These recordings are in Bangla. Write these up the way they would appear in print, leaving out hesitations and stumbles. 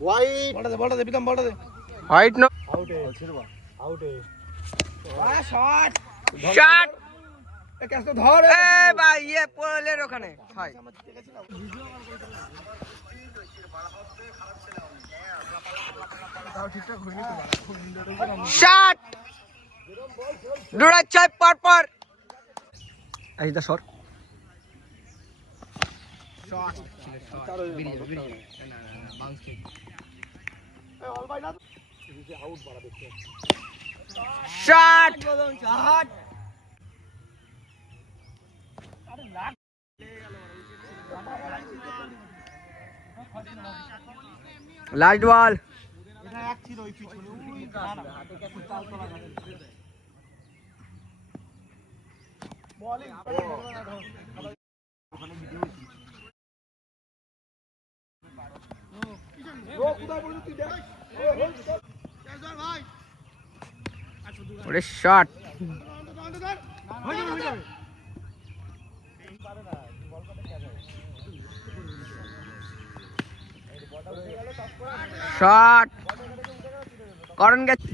হোয়াইট বলটা দে প্রীতম বলটা দে হোয়াইট নো আউটে আউটে শট শট এ ক্যাচ তো ধর এ ভাই ये পোলের ওখানে ভাই শট দৌড়াচ্ছে পর এই দা শট শট লাস্ট বল এটা এক ছিল ওই পিছনে ওই বলিং ও কোথায় বলছিস তুই দেখ ভাই ওরে শট হয়ে যাবে শট করণ গেছে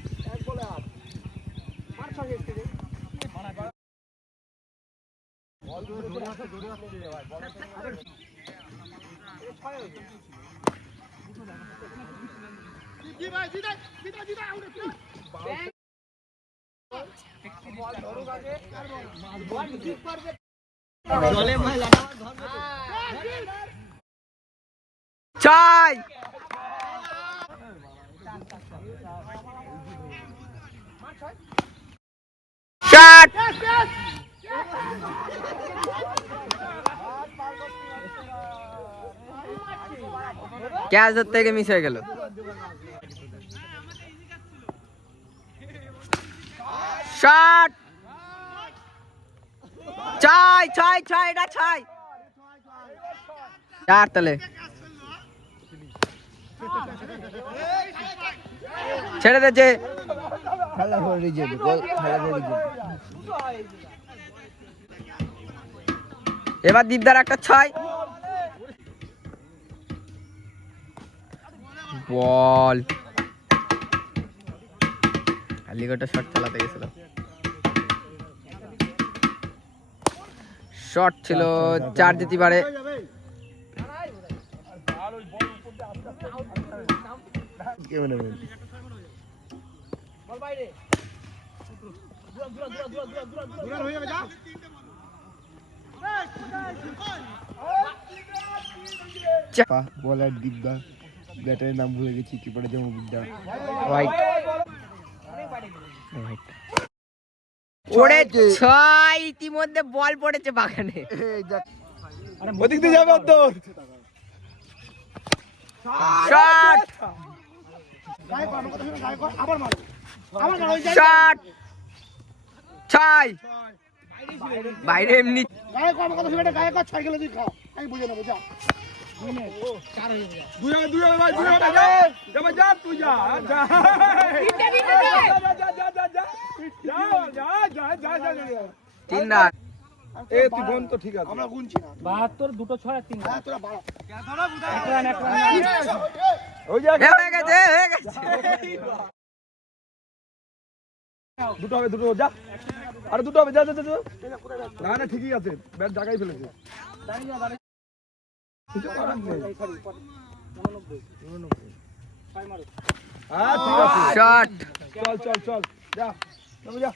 চাই শট ক্যাচ ধরতে গিয়ে মিস হয়ে গেল শট চাই চাই চাই এটা চাই চার তালে ছেড়ে দিয়েছে খেলা করে রিজেক্ট গোল খেলা করে রিজেক্ট এবার দীপদার একটা ছয় বল আলিগড়টা শট চালাতে গেছিল শট ছিল চার দিতে পারে বলার ডিব্বা ব্যাটারের নাম ভুলে গেছি কিপারের যেমন বিদ্যা হোয়াইট পড়েছে ছয় ইতিমধ্যে বল পড়েছে বাগানে ওদিক দিয়ে যাবে তোর শট শট ছয় বাইরে এমনি গায়ে কম কথা শুনে গায়ে কর 6 কিলো তুই খাও আমি বুঝে নেব যা দুই হবে ভাই দুই হবে যা তুই যা যা তিন রান এ তুই গন তো ঠিক আছে আমরা গুনছি না 72 দুটো 6 আর 3 হ্যাঁ তোরা 12 এক রান ওই যে হয়ে গেছে দুটো হবে দুটো যা আরে দুটো হবে যা যা যা না না ঠিকই আছে ব্যাট জায়গায় ফেলেছে হ্যাঁ ঠিক আছে শট চল চল চল যা যা